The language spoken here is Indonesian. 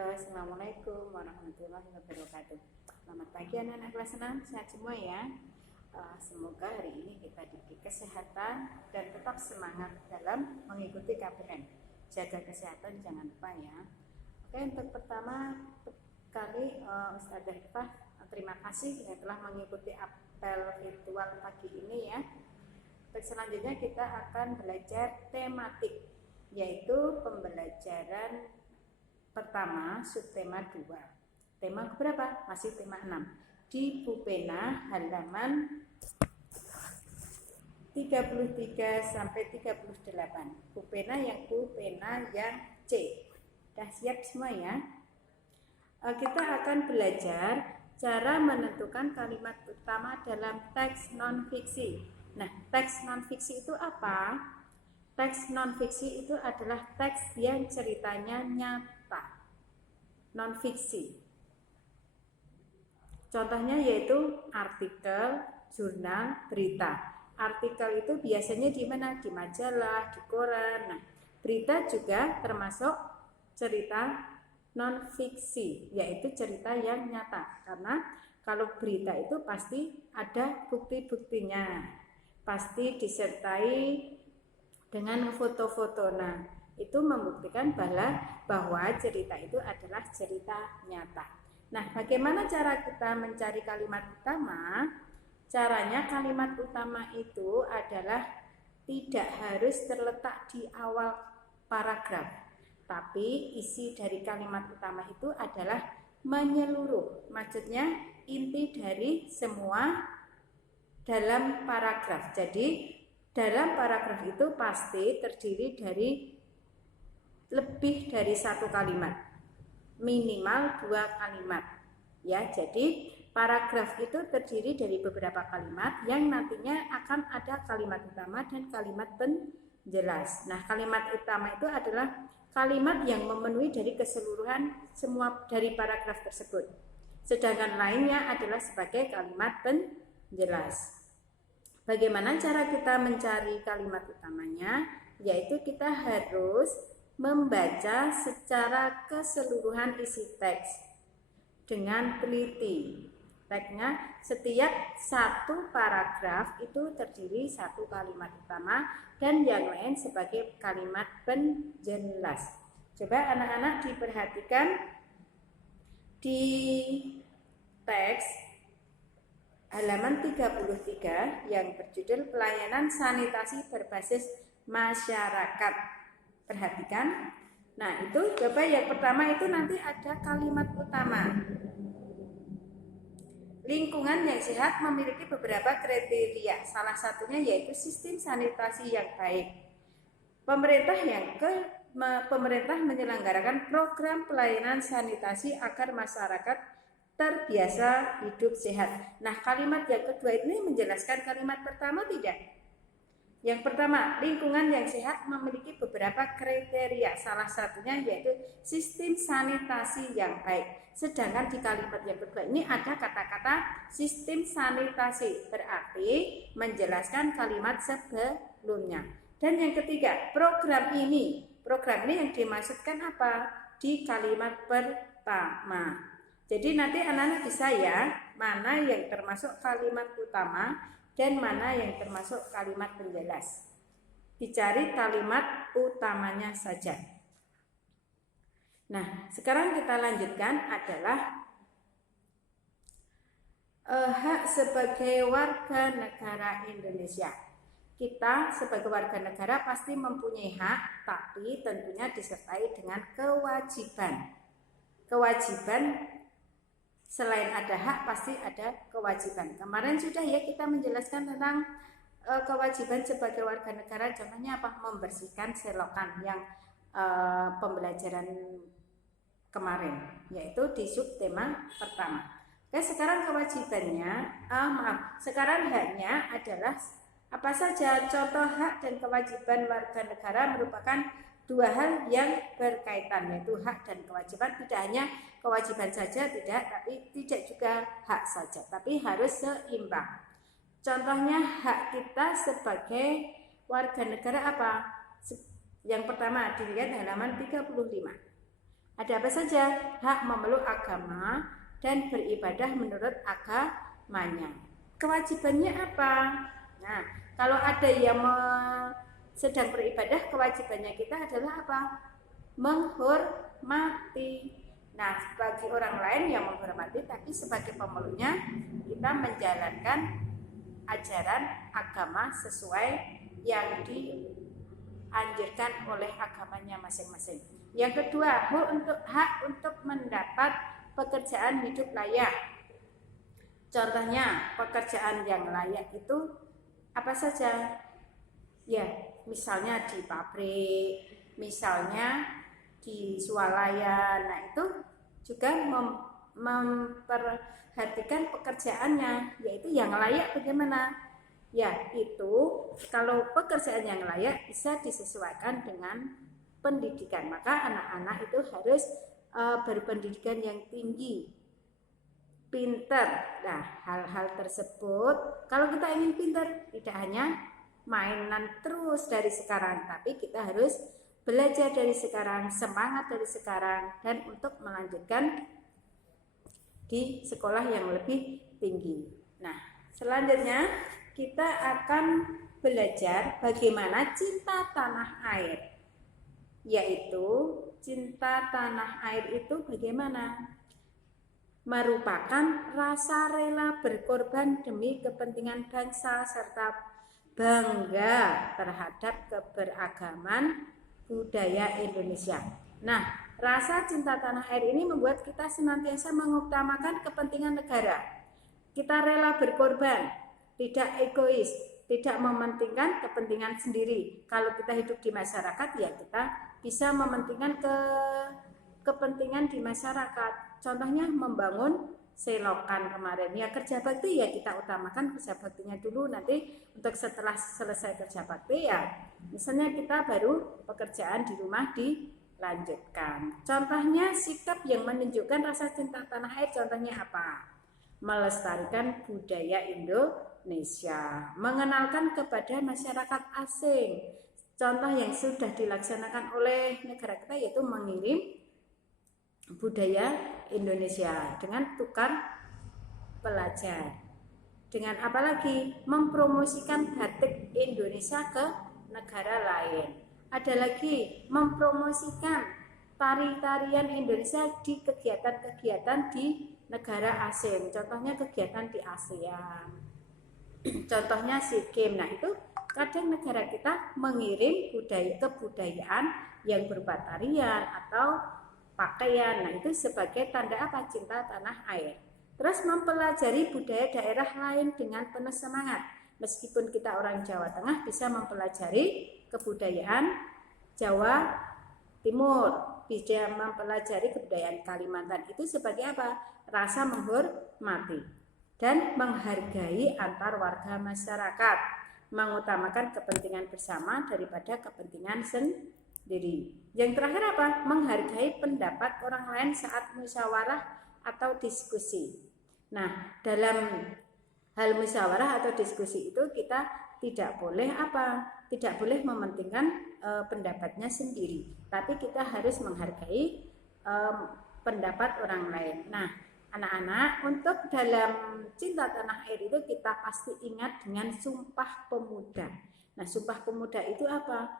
Halo, Assalamualaikum warahmatullahi wabarakatuh. Selamat pagi anak-anak kelas 6, sehat semua ya. Semoga hari ini kita diberi kesehatan dan tetap semangat dalam mengikuti KPN. Jaga kesehatan jangan lupa ya. Oke, untuk pertama kali Ustazah Ifah terima kasih yang telah mengikuti apel virtual pagi ini ya. Untuk selanjutnya kita akan belajar tematik, yaitu pembelajaran pertama subtema 2. Tema berapa? Masih tema 6. Di Pupena halaman 33 sampai 38. Pupena yang C. Sudah siap semua ya? Kita akan belajar cara menentukan kalimat utama dalam teks non-fiksi. Nah, teks non-fiksi itu apa? Teks non-fiksi itu adalah teks yang ceritanya nyata, non-fiksi. Contohnya yaitu artikel, jurnal, berita. Artikel itu biasanya di mana? Di majalah, di koran. Nah, berita juga termasuk cerita non-fiksi, yaitu cerita yang nyata. Karena kalau berita itu pasti ada bukti-buktinya, pasti disertai dengan foto-foto. Nah, itu membuktikan bahwa cerita itu adalah cerita nyata. Nah, bagaimana cara kita mencari kalimat utama? Caranya kalimat utama itu adalah tidak harus terletak di awal paragraf, tapi isi dari kalimat utama itu adalah menyeluruh. Maksudnya inti dari semua dalam paragraf. Jadi dalam paragraf itu pasti terdiri dari lebih dari satu kalimat, minimal 2 kalimat ya. Jadi paragraf itu terdiri dari beberapa kalimat yang nantinya akan ada kalimat utama dan kalimat penjelas. Nah, kalimat utama itu adalah kalimat yang memenuhi dari keseluruhan semua dari paragraf tersebut, sedangkan lainnya adalah sebagai kalimat penjelas. Bagaimana cara kita mencari kalimat utamanya? Yaitu kita harus membaca secara keseluruhan isi teks dengan teliti. Teksnya setiap satu paragraf itu terdiri satu kalimat utama dan yang lain sebagai kalimat penjelas. Coba anak-anak diperhatikan di teks halaman 33 yang berjudul Pelayanan Sanitasi Berbasis Masyarakat. Perhatikan. Nah, itu coba yang pertama itu nanti ada kalimat utama. Lingkungan yang sehat memiliki beberapa kriteria. Salah satunya yaitu sistem sanitasi yang baik. Pemerintah menyelenggarakan program pelayanan sanitasi agar masyarakat terbiasa hidup sehat. Nah, kalimat yang kedua ini menjelaskan kalimat pertama tidak? Yang pertama, lingkungan yang sehat memiliki beberapa kriteria. Salah satunya yaitu sistem sanitasi yang baik. Sedangkan di kalimat yang kedua ini ada kata-kata sistem sanitasi, berarti menjelaskan kalimat sebelumnya. Dan yang ketiga, program ini yang dimaksudkan apa? Di kalimat pertama. Jadi nanti anak-anak bisa ya, mana yang termasuk kalimat utama dan mana yang termasuk kalimat penjelas. Dicari kalimat utamanya saja. Nah, sekarang kita lanjutkan adalah hak sebagai warga negara Indonesia. Kita sebagai warga negara pasti mempunyai hak, tapi tentunya disertai dengan kewajiban. Selain ada hak, pasti ada kewajiban. Kemarin sudah ya kita menjelaskan tentang kewajiban sebagai warga negara. Contohnya apa? Membersihkan selokan yang pembelajaran kemarin, yaitu di subtema pertama. Oke, sekarang kewajibannya, sekarang haknya adalah apa saja? Contoh hak dan kewajiban warga negara merupakan dua hal yang berkaitan, yaitu hak dan kewajiban. Tidak hanya kewajiban saja, tapi tidak juga hak saja, tapi harus seimbang. Contohnya hak kita sebagai warga negara apa? Yang pertama dilihat halaman 35. Ada apa saja? Hak memeluk agama dan beribadah menurut agamanya. Kewajibannya apa? Nah, kalau ada yang sedang beribadah, kewajibannya kita adalah apa? Menghormati. Nah, bagi orang lain yang menghormati, tapi sebagai pemeluknya kita menjalankan ajaran agama sesuai yang dianjurkan oleh agamanya masing-masing. Yang kedua, hak untuk mendapat pekerjaan hidup layak. Contohnya, pekerjaan yang layak itu apa saja? Ya, misalnya di pabrik, misalnya di swalayan. Nah, itu juga memperhatikan pekerjaannya, yaitu yang layak bagaimana? Ya, itu kalau pekerjaan yang layak bisa disesuaikan dengan pendidikan. Maka anak-anak itu harus berpendidikan yang tinggi, pintar. Nah, hal-hal tersebut kalau kita ingin pintar, tidak hanya mainan terus dari sekarang, tapi kita harus belajar dari sekarang, semangat dari sekarang, dan untuk melanjutkan di sekolah yang lebih tinggi. Nah, selanjutnya kita akan belajar bagaimana cinta tanah air, yaitu cinta tanah air itu bagaimana? Merupakan rasa rela berkorban demi kepentingan bangsa serta bangga terhadap keberagaman budaya Indonesia. Nah, rasa cinta tanah air ini membuat kita senantiasa mengutamakan kepentingan negara. Kita rela berkorban, tidak egois, tidak mementingkan kepentingan sendiri. Kalau kita hidup di masyarakat, ya kita bisa mementingkan kepentingan di masyarakat. Contohnya membangun selokan kemarin, ya kerja bakti ya kita utamakan kerja baktinya dulu, nanti untuk setelah selesai kerja bakti ya misalnya kita baru pekerjaan di rumah dilanjutkan. Contohnya sikap yang menunjukkan rasa cinta tanah air, contohnya apa? Melestarikan budaya Indonesia, mengenalkan kepada masyarakat asing. Contoh yang sudah dilaksanakan oleh negara kita yaitu mengirim budaya Indonesia dengan tukar pelajar. Dengan apa lagi? Mempromosikan batik Indonesia ke negara lain. Ada lagi mempromosikan tari-tarian Indonesia di kegiatan-kegiatan di negara asing. Contohnya kegiatan di ASEAN. Contohnya SEA Games. Nah, itu kadang negara kita mengirim kebudayaan yang berupa tarian atau pakaian. Nah, itu sebagai tanda apa? Cinta tanah air. Terus mempelajari budaya daerah lain dengan penuh semangat. Meskipun kita orang Jawa Tengah bisa mempelajari kebudayaan Jawa Timur, bisa mempelajari kebudayaan Kalimantan. Itu sebagai apa? Rasa menghormati dan menghargai antar warga masyarakat, mengutamakan kepentingan bersama daripada kepentingan sendiri. Yang terakhir apa? Menghargai pendapat orang lain saat musyawarah atau diskusi. Nah, dalam hal musyawarah atau diskusi itu kita tidak boleh apa? Tidak boleh mementingkan pendapatnya sendiri, tapi kita harus menghargai pendapat orang lain. Nah, anak-anak, untuk dalam cinta tanah air itu kita pasti ingat dengan Sumpah Pemuda. Nah, Sumpah Pemuda itu apa?